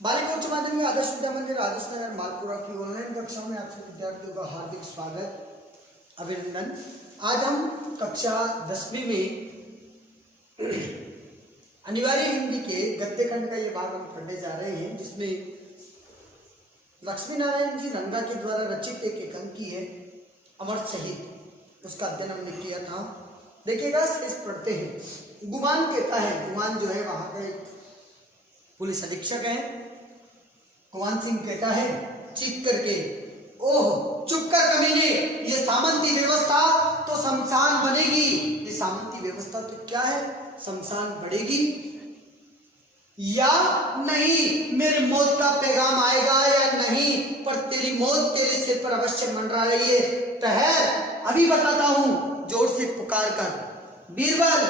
बालिका उच्च माध्यमिक आदर्श विद्या मंदिर आदर्श नगर मालपुरा की ऑनलाइन कक्षाओं में आप सभी विद्यार्थियों का हार्दिक स्वागत अभिनंदन। आज हम कक्षा 10वीं में अनिवार्य हिंदी के गद्य खंड का ये भाग हम पढ़ने जा रहे हैं, जिसमें लक्ष्मी नारायण जी रंगा के द्वारा रचित एक एकांकी है अमर शहीद, उसका अध्ययन हमने किया था। देखिएगा, शेष पढ़ते हैं। गुमान कहता है, गुमान जो है वहां का एक पुलिस अधीक्षक है। गुमान सिंह कहता है चीख करके, ओह चुप कर कमीने, ये सामंती व्यवस्था तो शमशान बनेगी। ये सामंती व्यवस्था तो क्या है, शमशान बढ़ेगी या नहीं, मेरी मौत का पैगाम आएगा या नहीं, पर तेरी मौत तेरे सिर पर अवश्य मंडरा रही है। ठहर, अभी बताता हूं, जोर से पुकार कर। बीरबल,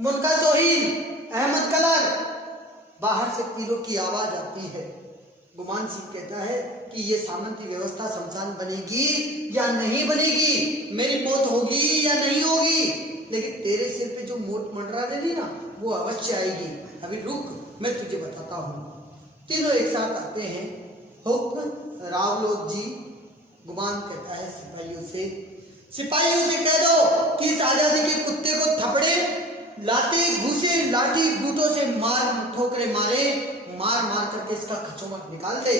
मुल्का जोहीन, अहमद कलर। बाहर से तीरों की आवाज आती है। गुमान सिंह कहता है कि ये सामंती व्यवस्था शमशान बनेगी या नहीं बनेगी, मेरी मौत होगी या नहीं होगी, लेकिन तेरे सिर पे जो मौत मंडरा रही ना, वो अवश्य आएगी। अभी रुक, मैं तुझे बताता हूँ। तीनों एक साथ आते हैं। हुक्म रावलोक जी। गुमान कहता है सिपाहियों से कह दो कि इस आजादी के कुत्ते को थपड़े, लाते घूसे, लाठी बूटों से मार ठोकरे मारे, मार मार करके इसका खचोमच निकाल दे।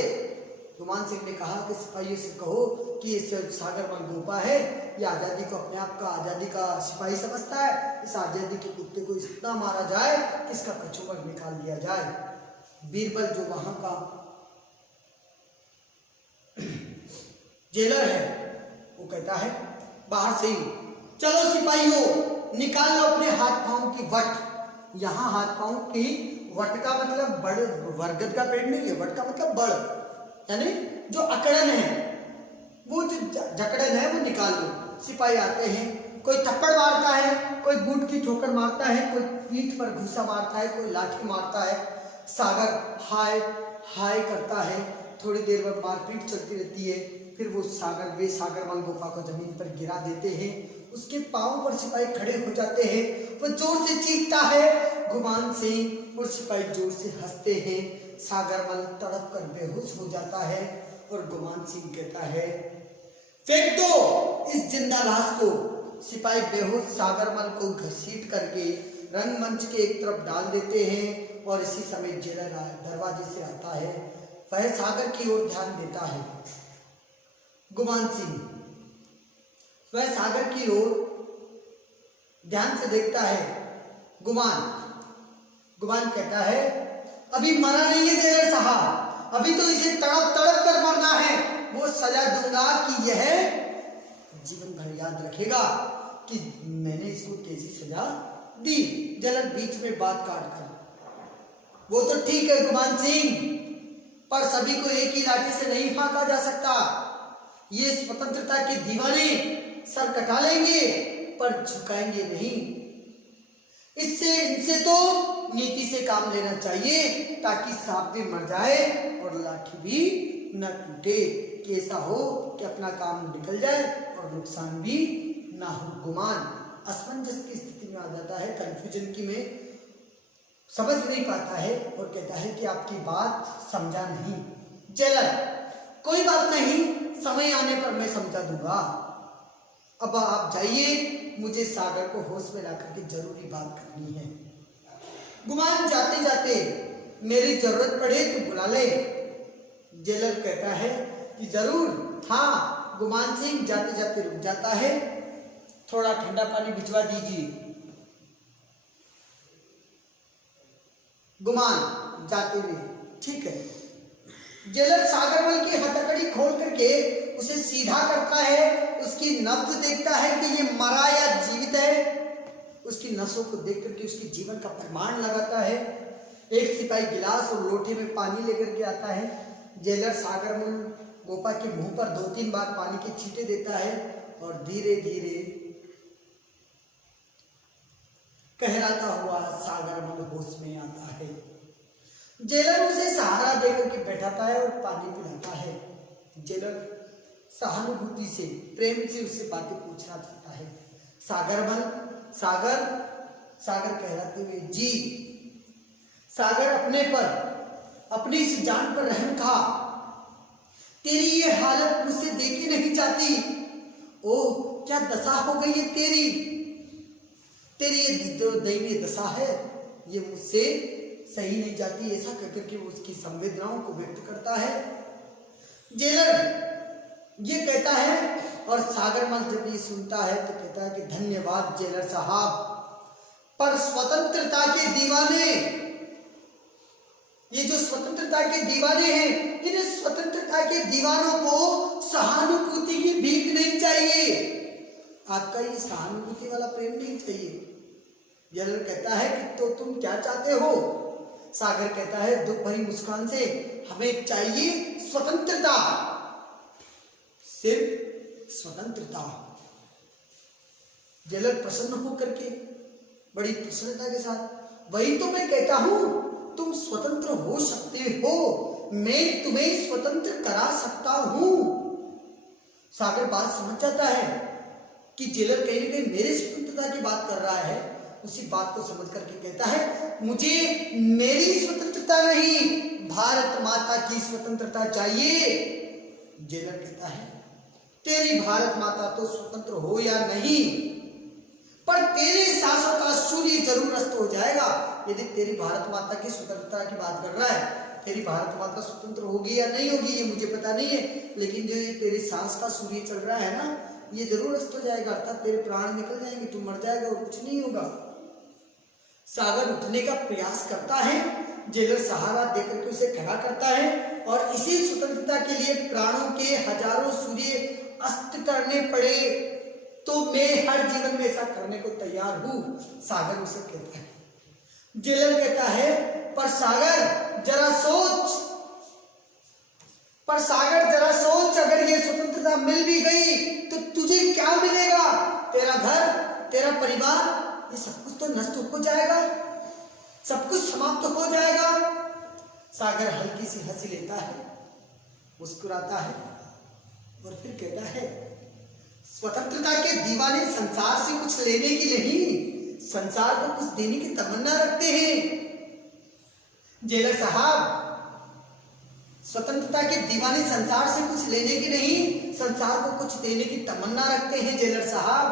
गुमान सिंह ने कहा कि सिपाहियों से कहो कि ये सागरमल गोपा है, ये आजादी को अपने आप का आजादी का सिपाही समझता है। इस आजादी के कुत्ते को इतना मारा जाए कि इसका खचोमच निकाल दिया जाए। बीरबल जो वहां का जेलर है, वो कहता है बाहर से ही, चलो सिपाहियों, निकाल लो अपने हाथ पांव की वट। यहाँ हाथ पांव की वट का मतलब बड़, बरगद का पेड़ नहीं है, वट का मतलब बड़, यानी जो अकड़न है, वो जो जकड़न है वो निकाल लो। सिपाही आते हैं, कोई थप्पड़ मारता है, कोई बूट की ठोकर मारता है, कोई पीठ पर घूसा मारता है, कोई लाठी मारता है। सागर हाय हाय करता है। थोड़ी देर बाद मारपीट चलती रहती है। फिर वो सागरमल गोपा को जमीन पर गिरा देते हैं। उसके पांव पर सिपाही खड़े हो जाते हैं। वो जोर से चीखता है गुमान सिंह, और सिपाही जोर से हंसते हैं। सागरमल तड़प कर बेहोश हो जाता है और गुमान सिंह कहता है फेंक दो इस जिंदा लाश को। सिपाही बेहोश सागरमल को घसीट करके रंगमंच के एक तरफ डाल देते हैं और इसी समय जेलर दरवाजे से आता है। वह सागर की ओर ध्यान देता है। गुमान सिंह वह सागर की ओर ध्यान से देखता है। गुमान कहता है अभी मरा नहीं है जेलर साहब, अभी तो इसे तड़प तड़प कर मरना है। वो सजा दूंगा कि यह जीवन भर याद रखेगा कि मैंने इसको कैसी सजा दी। जेलर बीच में बात काट कर, वो तो ठीक है गुमान सिंह, पर सभी को एक ही लाठी से नहीं फांका जा सकता। ये स्वतंत्रता के दीवाने सर कटा लेंगे पर झुकाएंगे नहीं। इनसे तो नीति से काम लेना चाहिए, ताकि सांप भी मर जाए और लाठी भी न टूटे, कि ऐसा हो कि अपना काम निकल जाए और नुकसान भी ना हो। गुमान असमंजस की स्थिति में आ जाता है, कंफ्यूजन की में समझ नहीं पाता है और कहता है कि आपकी बात समझा नहीं। जेलर कोई बात नहीं, समय आने पर मैं समझा दूंगा। अब आप जाइए, मुझे सागर को होश में ला करके जरूरी बात करनी है। गुमान जाते जाते मेरी जरूरत पड़े तो बुला ले। जेलर कहता है कि जरूर, हाँ। गुमान सिंह जाते जाते रुक जाता है। थोड़ा ठंडा पानी भिजवा दीजिए। गुमान जाते हुए, ठीक है। जेलर सागरमल की हथकड़ी खोल करके उसे सीधा करता है। उसकी नब्ज देखता है कि ये मरा या जीवित है। उसकी नसों को देख करके उसकी जीवन का प्रमाण लगाता है। एक सिपाही गिलास और लोटे में पानी लेकर के आता है। जेलर सागरमल गोपा के मुंह पर 2-3 बार पानी के छींटे देता है और धीरे धीरे कहलाता हुआ सागरमल होश में आता है। जेलर उसे सहारा देकर के बैठाता है और पानी पिलाता है। जेलर सहानुभूति से, प्रेम से उससे बातें पूछना चाहता है। सागर कहलाते हुए जी। सागर अपनी इस जान पर रहम खा, तेरी ये हालत मुझसे देखी नहीं जाती। ओह क्या दशा हो गई है तेरी, तेरी ये जो दैवीय दशा है ये मुझसे सही नहीं जाती। ऐसा कहकर के वो उसकी संवेदनाओं को व्यक्त करता है। जेलर ये कहता है, और सागरमल जब ये सुनता है तो कहता है कि धन्यवाद जेलर साहब, पर स्वतंत्रता के दीवाने, ये जो स्वतंत्रता के दीवाने हैं, इन स्वतंत्रता के दीवानों को सहानुभूति की भीख नहीं चाहिए। आपका ये सहानुभूति वाला प्रेम नहीं चाहिए। जेलर कहता है कि तो तुम क्या चाहते हो? सागर कहता है दुख भरी मुस्कान से, हमें चाहिए स्वतंत्रता, सिर्फ स्वतंत्रता। जेलर प्रसन्न होकर के बड़ी प्रसन्नता के साथ, वही तो मैं कहता हूं, तुम स्वतंत्र हो सकते हो, मैं तुम्हें स्वतंत्र करा सकता हूं। सागर बात समझ जाता है कि जेलर कहीं ना कहीं मेरे स्वतंत्रता की बात कर रहा है। उसी बात को समझ करके कहता है, मुझे मेरी स्वतंत्रता नहीं, भारत माता की स्वतंत्रता चाहिए। जेलर कहता है, तेरी भारत माता तो स्वतंत्र हो या नहीं, पर तेरे सांसों का सूर्य जरूर अस्त हो जाएगा। यदि तेरी भारत माता की स्वतंत्रता की बात कर रहा है, तेरी भारत माता स्वतंत्र होगी या नहीं होगी ये मुझे पता नहीं है, लेकिन जो ये तेरी सांस का सूर्य चल रहा है ना, ये जरूर अस्त हो जाएगा, अर्थात तेरे प्राण निकल जाएंगे, तू मर जाएगा और कुछ नहीं होगा। सागर उठने का प्रयास करता है, जेलर सहारा देकर के उसे खड़ा करता है, और इसी स्वतंत्रता के लिए प्राणों के हजारों सूर्य अस्त करने पड़े तो मैं हर जीवन में ऐसा करने को तैयार हूं। सागर उसे कहता है। जेलर कहता है, पर सागर जरा सोच, पर सागर जरा सोच, अगर ये स्वतंत्रता मिल भी गई तो तुझे क्या मिलेगा? तेरा घर, तेरा परिवार, ये सब कुछ तो नष्ट हो जाएगा, सब कुछ समाप्त हो जाएगा। सागर हल्की सी हंसी लेता है, मुस्कुराता है और फिर कहता है, स्वतंत्रता के दीवाने संसार से कुछ लेने की नहीं, संसार को कुछ देने की तमन्ना रखते हैं। जेलर साहब, स्वतंत्रता के दीवाने संसार से कुछ लेने की नहीं, संसार को कुछ देने की तमन्ना रखते हैं। जेलर साहब,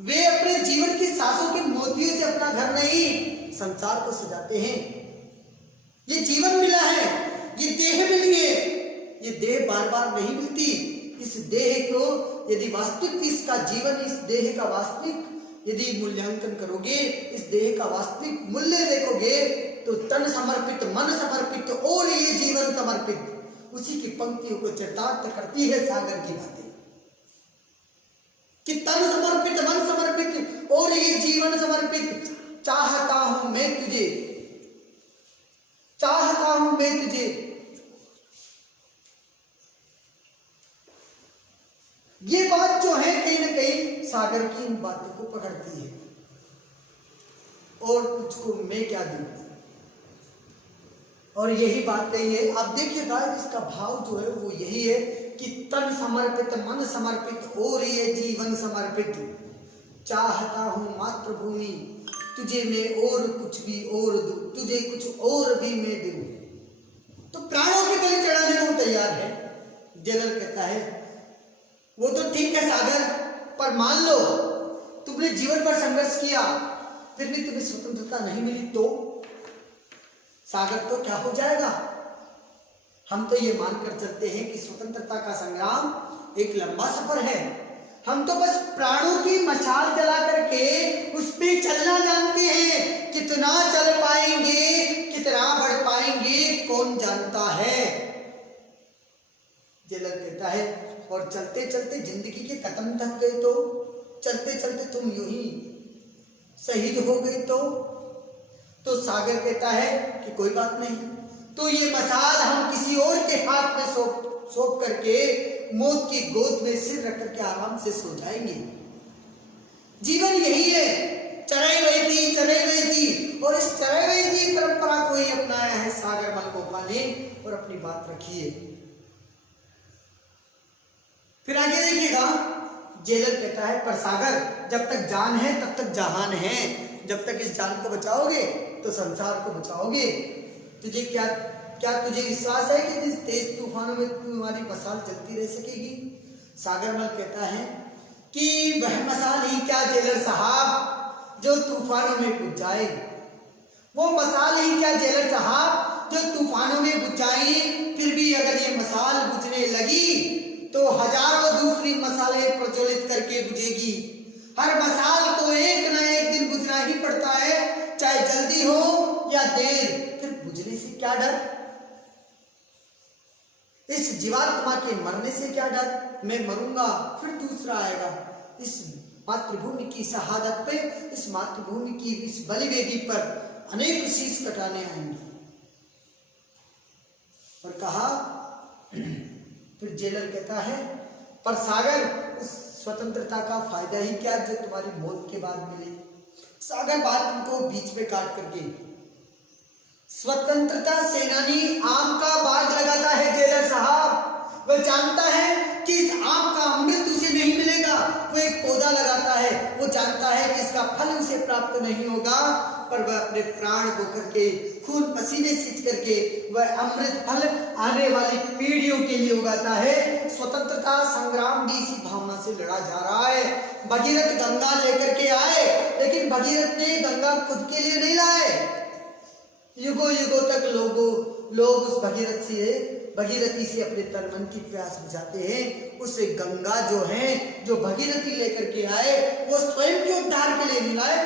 वे अपने जीवन की सांसों के मोतियों से अपना घर नहीं, संसार को सजाते हैं। ये जीवन मिला है, ये देह मिली है, ये देह बार बार नहीं मिलती। इस देह को यदि वास्तविक इसका जीवन, इस देह का वास्तविक यदि मूल्यांकन करोगे, इस देह का वास्तविक मूल्य देखोगे, तो तन समर्पित, मन समर्पित और ये जीवन समर्पित, उसी की पंक्तियों को चरितार्थ करती है सागर की बातें, कि तन समर्पित, मन समर्पित और ये जीवन समर्पित। चाहता हूं मैं तुझे, चाहता हूं मैं तुझे। ये बात जो है कहीं ना कहीं सागर की इन बातों को पकड़ती है। और तुझको मैं क्या दूं, और यही बात कही है। आप देखिएगा इसका भाव जो है वो यही है कि तन समर्पित, मन समर्पित और ये जीवन समर्पित। चाहता हूं मातृभूमि, तुझे मैं और कुछ भी और दूं, तुझे कुछ और भी मैं दूं, तो प्राणों के बलि चढ़ाने को तैयार है। जेलर कहता है, वो तो ठीक है सागर, पर मान लो तुमने जीवन पर संघर्ष किया, फिर भी तुम्हें स्वतंत्रता नहीं मिली तो सागर तो क्या हो जाएगा? हम तो ये मानकर चलते हैं कि स्वतंत्रता का संग्राम एक लंबा सफर है। हम तो बस प्राणों की मशाल जला करके उस पे चलना जानते हैं। कितना चल पाएंगे, कितना बढ़ पाएंगे, कौन जानता है। जेलर कहता है, और चलते चलते जिंदगी के कदम थक गए तो, चलते चलते तुम यूं ही शहीद हो गए तो सागर कहता है कि कोई बात नहीं, तो ये मशाल हम किसी और के हाथ में सौंप करके मौत की गोद में सिर रख करके आराम से सो जाएंगे। जीवन यही है, चराई गई थी और इस चराई गई थी परंपरा को ही अपनाया है सागर मन गोपाल ने, और अपनी बात रखिए। फिर आगे देखिएगा, जेलर कहता है, पर सागर जब तक जान है तब तक जहान है, जब तक इस जान को बचाओगे तो संसार को बचाओगे। तुझे क्या क्या तुझे विश्वास है कि इस तेज तूफानों में तुम्हारी मशाल जलती रह सकेगी? सागरमल कहता है कि वह मशाल ही क्या जेलर साहब जो तूफानों में बुझ जाए, वो मशाल ही क्या जेलर साहब जो तूफानों में बुझ जाए। फिर भी अगर ये मशाल बुझने लगी तो हजारों दूसरी मशालें प्रज्वलित करके बुझेगी। हर मशाल को एक न एक दिन बुझना ही पड़ता है, चाहे जल्दी हो या देर। फिर बुझने से क्या डर? इस जीवात्मा के मरने से क्या डर? मैं मरूंगा फिर दूसरा आएगा। इस मातृभूमि की शहादत पे, इस मातृभूमि की इस बलिवेदी पर अनेक शीश कटाने आएंगे। और कहा, फिर जेलर कहता है पर सागर उस स्वतंत्रता का फायदा ही क्या जो तुम्हारी मौत के बाद मिले। सागर बात को बीच में काट करके, स्वतंत्रता सेनानी आम का बाग लगाता है जेलर साहब। वह जानता है कि इस आम का अमृत उसे नहीं मिलेगा। वो एक पौधा लगाता है, वो जानता है कि इसका फल उसे प्राप्त नहीं होगा, पर वह अपने प्राण बो करके, खून पसीने सींच करके वह अमृत फल आने वाली पीढ़ियों के लिए उगाता है। स्वतंत्रता संग्राम भी इसी भावना से लड़ा जा रहा है। भगीरथ गंगा लेकर के आए, लेकिन भगीरथ ने गंगा खुद के लिए नहीं लाए। युगों युगों तक लोग उस भगीरथी से अपने तन मन की प्यास बुझाते हैं। उससे गंगा जो है, जो भगीरथी लेकर के आए, वो स्वयं के उद्धार के लिए नहीं लाए,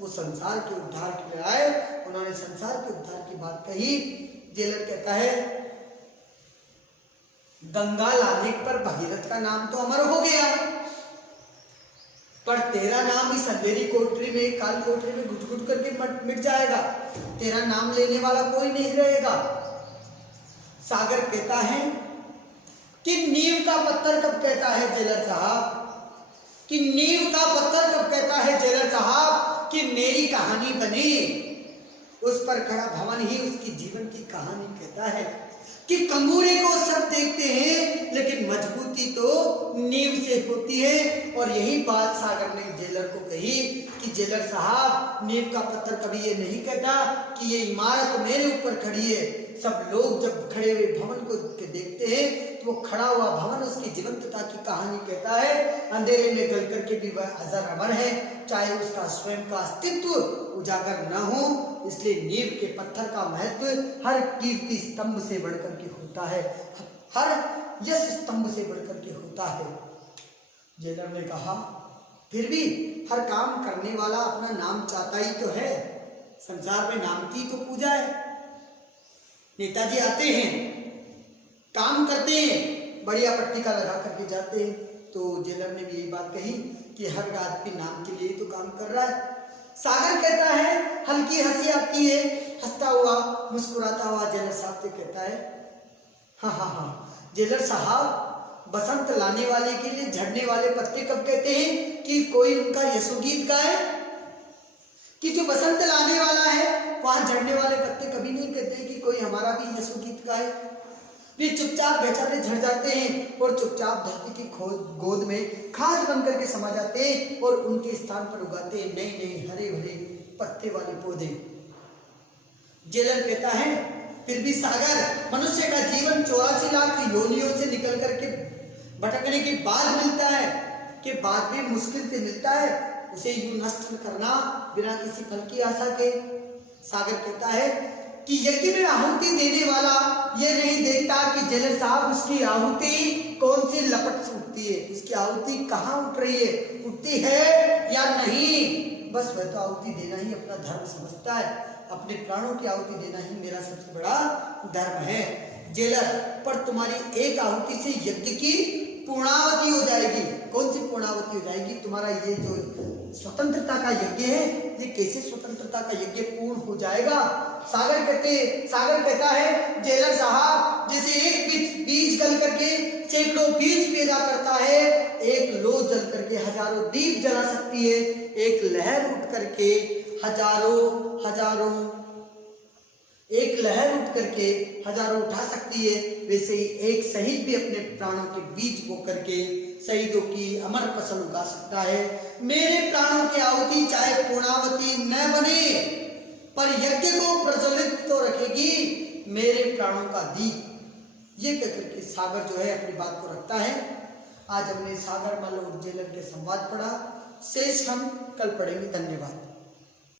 वो संसार के उद्धार के लिए आए। उन्होंने संसार के उद्धार की बात कही। जेलर कहता है गंगा लाने पर भगीरथ का नाम तो अमर हो गया, पर तेरा नाम इस अंधेरी कोठरी में, काल कोठरी में घुट घुट करके मिट जाएगा। तेरा नाम लेने वाला कोई नहीं रहेगा। सागर कहता है कि नींव का पत्थर कब कहता है जेलर साहब, कि नींव का पत्थर कब कहता है जेलर साहब कि मेरी कहानी बनी। उस पर खड़ा भवन ही उसकी जीवन की कहानी कहता है कि कंगूरे को सब देखते हैं, लेकिन मजबूती तो नींव से होती है। और यही बात सागर ने जेलर को कही कि जेलर साहब, नींव का पत्थर कभी ये नहीं कहता कि ये इमारत मेरे ऊपर खड़ी है। सब लोग जब खड़े हुए भवन को देखते हैं तो वो खड़ा हुआ भवन उसकी जीवंतता की कहानी कहता है। अंधेरे में गल करके भी वह अजर अमर है, चाहे उसका स्वयं का अस्तित्व उजागर न हो। इसलिए नींव के पत्थर का महत्व हर कीर्ति स्तंभ से बढ़कर के होता है, हर यश स्तंभ से बढ़कर के होता है। जेलर ने कहा फिर भी हर काम करने वाला अपना नाम चाहता ही तो है। संसार में नाम की तो पूजा है। नेताजी आते हैं, काम करते हैं, बढ़िया पट्टिका लगा करके जाते हैं। तो जेलर ने भी यही बात कही कि हर आदमी नाम के लिए तो काम कर रहा है। सागर कहता है, हल्की हंसी आती है, हंसता हुआ मुस्कुराता हुआ जेलर साहब से कहता है, हाँ जेलर साहब, बसंत लाने वाले के लिए झड़ने वाले पत्ते कब कहते हैं कि कोई उनका यशोगीत गाए? कि जो बसंत लाने वाला है वहां झड़ने वाले पत्ते कभी नहीं कहते कि कोई हमारा भी यशोगीत गाए। वे चुपचाप बेचारे झड़ जाते हैं और चुपचाप धरती की गोद में खाद बन करके समा जाते हैं और उनके स्थान पर उगाते हैं नए नए हरे भरे पत्ते वाले पौधे। जेलर कहता है फिर भी सागर, मनुष्य का जीवन 84 लाख योनियों से निकल करके भटकने के बाद मिलता है, के बाद भी मुश्किल से मिलता है। उसे यूं नष्ट करना बिना किसी फल की आशा के। सागर कहता है कि यज्ञ में आहुति देने वाला ये नहीं देखता कि जेलर साहब उसकी आहुति कौन सी लपट से उठती है, उसकी आहुति कहाँ उठ रही है, उठती है या नहीं। बस वह तो आहुति देना ही अपना धर्म समझता है। अपने प्राणों की आहुति देना ही मेरा सबसे बड़ा धर्म है। जेलर, पर तुम्हारी एक आहुति से यज्ञ की पूर्णावती हो जाएगी। कौन सी पूर्णावती हो जाएगी? तुम्हारा ये जो स्वतंत्रता का यज्ञ है, ये कैसे स्वतंत्रता का यज्ञ पूर्ण हो जाएगा? सागर कहता है जेलर साहब, जैसे एक बीज गल करके सैकड़ों बीज पैदा करता है, एक लो जल करके हजारों दीप जला सकती है, एक लहर उठ करके हजारों उठा सकती है। वैसे ही एक शहीद भी अपने प्राणों के बीज बो करके शहीदों की अमर फसल उगा सकता है। मेरे प्राणों की आहुति चाहे पूर्णावती न बने, पर यज्ञ को प्रज्वलित तो रखेगी। मेरे प्राणों का दीप, ये कहकर के सागर जो है अपनी बात को रखता है। आज हमने सागर मल्ल उज्जैन के संवाद पढ़ा, शेष हम कल पढ़ेंगे। धन्यवाद।